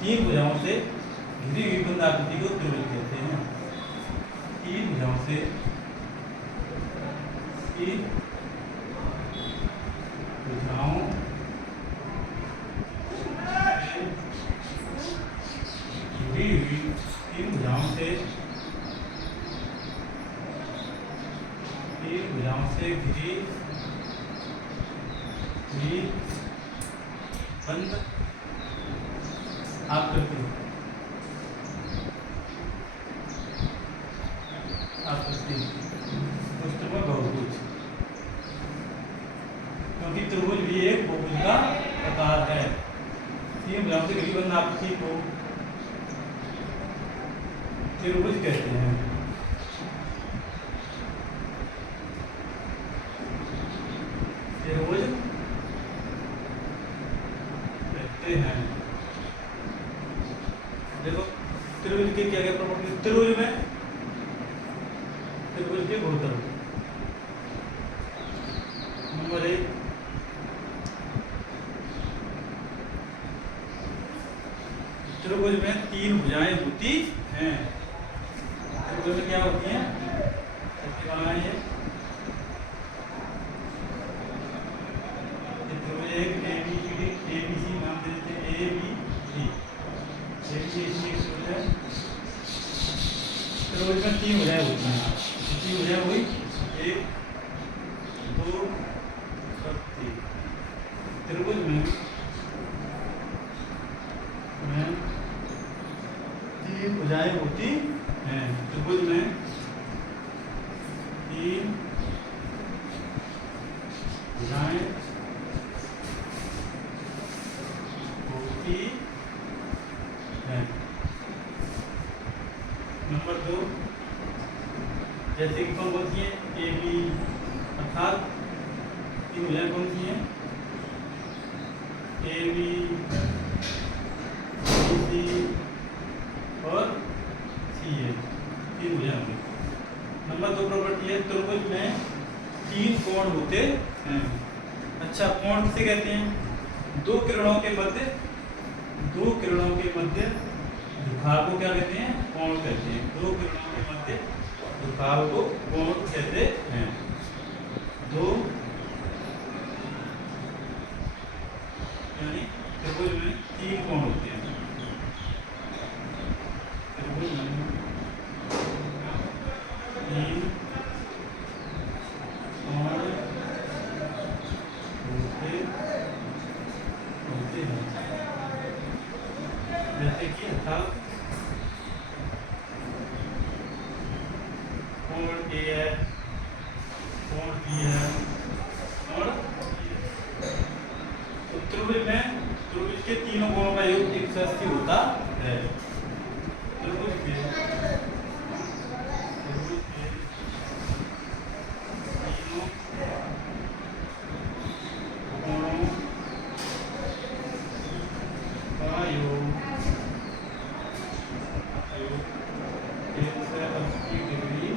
तीन भुजाओं से घिरी हुई बंद आकृति को त्रिभुज कहते हैं। तीन भुजाओं से घिरी हुई तीन भुजाओं से घिरी हुई बंद आकृति उसमें बहुभुज, क्योंकि त्रिभुज भी एक बहुभुज का प्रकार है। तीन भुजाओं से घिरी बंद आकृति को त्रिभुज कहते हैं। त्रिभुज कहते हैं। देखो त्रिभुज के क्या क्या प्रॉपर्टी, त्रिभुज में त्रिभुज के गुणधर्म। नंबर 1, त्रिभुज में तीन भुजाएं होती हैं। त्रिभुज में क्या होती हैं? कैसे बनाना है ये? त्रिभुज एक ABC नाम देते हैं, ABC। त्रिभुज में तीन भुजाएं होती हैं। कितनी भुजाएं हुई? 1, 2 और 3। त्रिभुज में तीन भुजाएं होती हैं। त्रिभुज में तीन भुजाएं होती हैं। नंबर 2, जैसे कि कौन सी है? AB, अर्थात तीन भुजाएं कौन सी हैं? AB, BC और CA, तीन भुजाएं होंगी। नंबर 2 प्रॉपर्टी है, त्रिभुज में तीन कोण होते हैं। अच्छा, कोण किसे कहते हैं? दो किरणों के मध्य झुकाव को क्या कहते हैं? कोण कहते हैं। दो किरणों के मध्य झुकाव को कोण कहते हैं। दो यानी त्रिभुज में तीन कोण होते हैं। त्रिभुज में तीन कोण होते हैं। जैसे कि अर्थात कोण A है, कोण B है, कोण तो त्रिभुज में त्रिभुज के तीनों कोणों का योग 180 होता है। त्रिभुज के तीनों कोणों का योग 180 डिग्री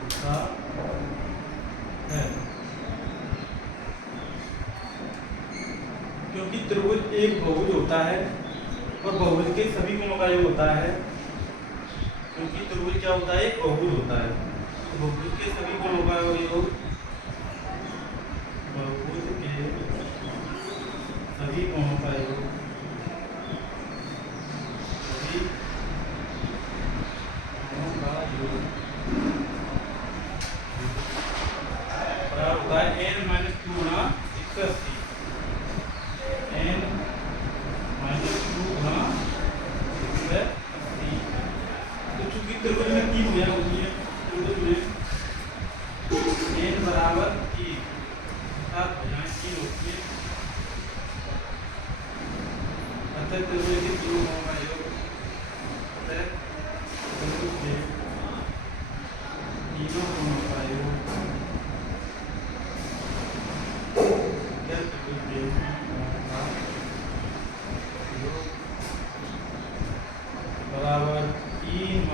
होता है। क्योंकि त्रिभुज एक बहुभुज होता है और बहुभुज के सभी कोणों का योग होता है। क्योंकि त्रिभुज क्या होता है? एक बहुभुज होता है। तो बहुभुज के सभी कोणों का योग, बहुभुज के सभी कोणों का योग, सभी कोणों का योग बराबर होता है n - 2 गुणा 180। n - 2 गुणा 180। तो चूंकि त्रिभुज में तीन भुजाएं होती हैं, त्रिभुज में n बराबर 3 अर्थात भुजाएं 3 होती हैं। अतः त्रिभुज के तीनों कोणों का योग, अतः त्रिभुज के तीनों कोणों का योग बराबर 3 -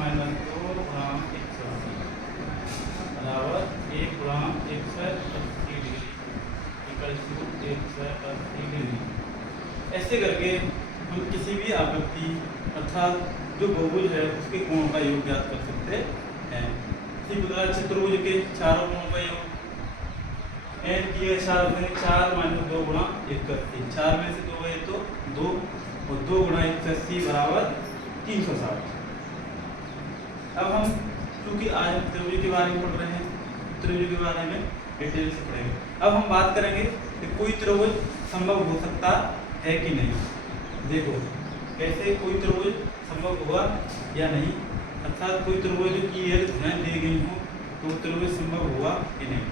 2 गुणा 180 बराबर 1 गुणा 180 डिग्री इक्वल टू 180 डिग्री। ऐसे करके हम हम किसी भी आकृति अर्थात जो बहुभुज है उसके कोण का योग ज्ञात कर सकते हैं। इसी प्रकार चतुर्भुज के चारों कोणों का योग n किया 4 माइनस 2 गुणा 81, 4 में से 2 गए तो 2 और 2 गुणा 81 बराबर 360। अब हम चूंकि आज हम त्रिभुज के बारे में पढ़ रहे हैं, त्रिभुज के बारे में डिटेल से पढ़ेंगे। अब हम बात करेंगे कि कोई त्रिभुज संभव हो सकता है कि नहीं। देखो कैसे कोई त्रिभुज संभव हुआ या नहीं, अर्थात कोई त्रिभुज की यदि भुजाएं दी गई हो तो त्रिभुज संभव हुआ कि नहीं।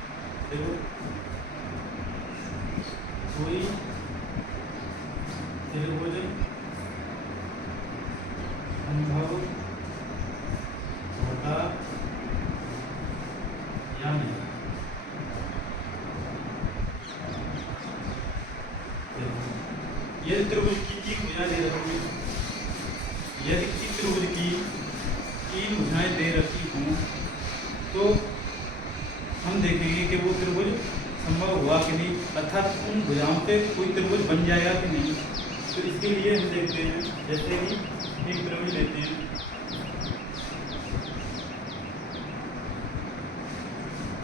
देखो कोई त्रिभुज संभव होता या नहीं। यदि त्रिभुज की 3 भुजाएं दे रखी, यदि त्रिभुज की 3 भुजाएं दे रखी हों तो हम देखेंगे कि वो त्रिभुज संभव हुआ कि नहीं, अर्थात उन भुजाओं पे कोई त्रिभुज बन जाएगा कि नहीं। तो इसके लिए हम देखते हैं, जैसे कि एक त्रिभुज लेते हैं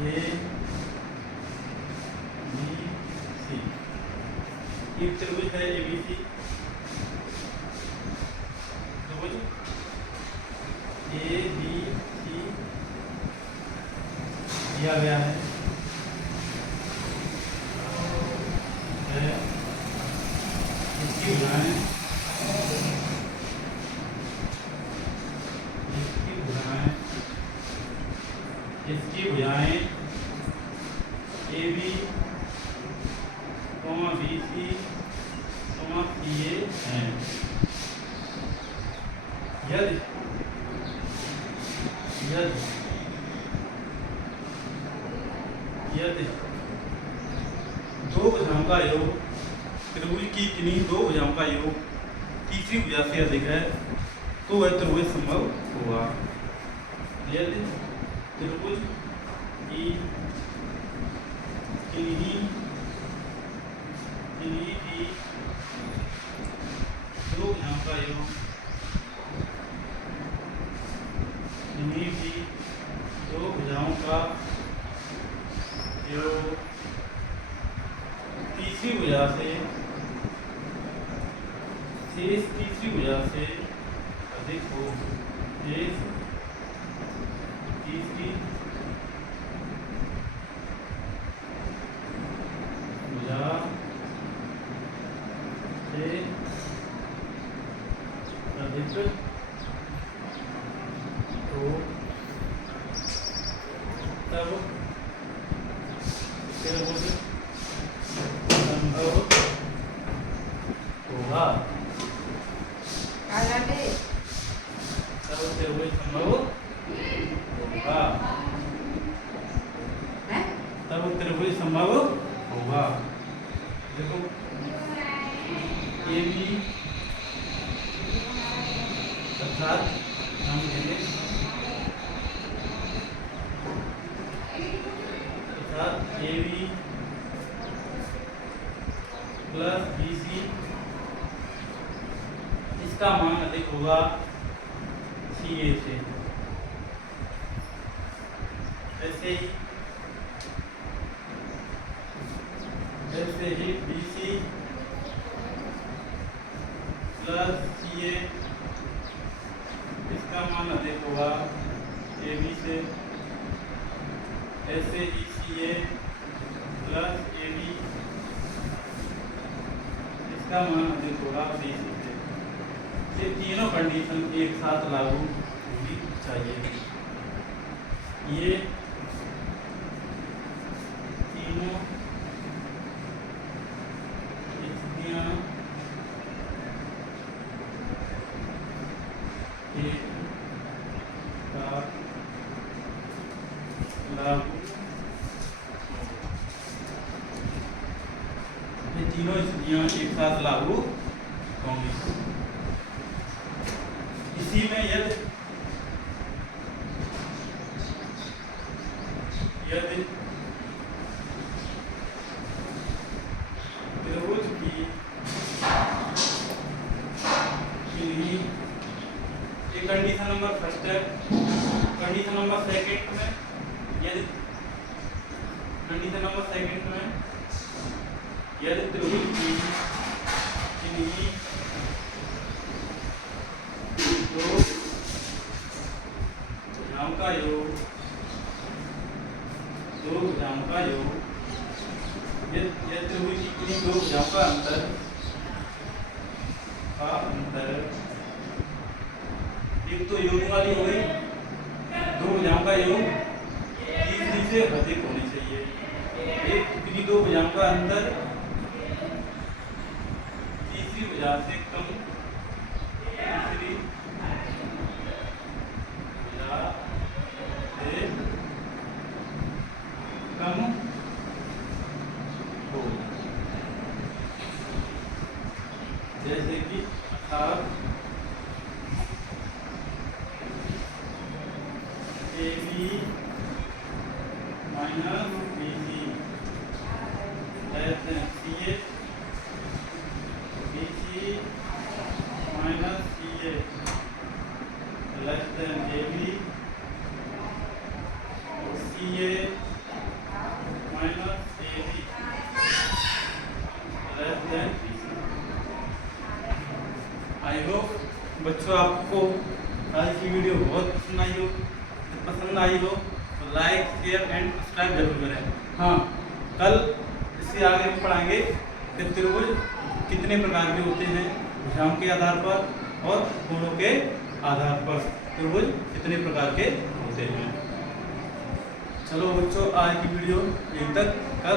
ए बी सी, एक त्रिभुज है ABC, त्रिभुज ABC दिया गया है, इसकी भुजाएं AB, BC, CA हैं। यदि दो भुजाओं का योग, त्रिभुज की किन्हीं 2 भुजाओं का योग तीसरी भुजा से अधिक है तो वह त्रिभुज संभव होगा। यदि त्रिभुज की किन्हीं भी 2 भुजाओं का योग, किन्हीं भी 2 भुजाओं का योग तीसरी भुजा से शेष तीसरी भुजा से अधिक हो, शेष तीसरी भुजा से अधिक हो तब त्रिभुज संभव होगा। तब त्रिभुज संभव होगा, तब त्रिभुज संभव होगा। देखो AB अर्थात हम लेंगे अर्थात AB प्लस BC, इसका मान अधिक होगा CA से। ऐसे ही BC प्लस CA, इसका मान अधिक होगा AB से। ऐसे ही CA प्लस AB, इसका मान अधिक होगा BC से। ये तीनों कंडीशन एक साथ लागू होनी चाहिए। ये तीनों स्थितियां एक साथ लागू, ये तीनों स्थितियां एक साथ लागू होंगी। इसी में यदि त्रिभुज की ये कंडीशन नंबर फर्स्ट है। कंडीशन नंबर सेकंड में यदि त्रिभुज किन्हीं दो भुजाओं का योग यदि त्रिभुज की किन्हीं दो भुजाओं का अंतर एक तो योग वाली हो गई, दो भुजाओं का योग तीसरी से अधिक होनी चाहिए। एक किन्हीं दो भुजाओं का अंतर तीसरी भुजा से कम, तीसरी भुजा से कम हो, जैसे कि अर्थात AB माइनस BC ऐसे CA, BC minus CA less than AB, CA minus AB less than BC। I hope बच्चों आपको आज की वीडियो बहुत पसंद आई हो तो लाइक शेयर एंड सब्सक्राइब जरूर करें। हाँ, कल इससे आगे हम पढ़ाएंगे कि त्रिभुज कितने प्रकार के होते हैं भुजाओं के आधार पर और कोणों के आधार पर त्रिभुज कितने प्रकार के होते हैं। चलो बच्चों, आज की वीडियो यहीं तक।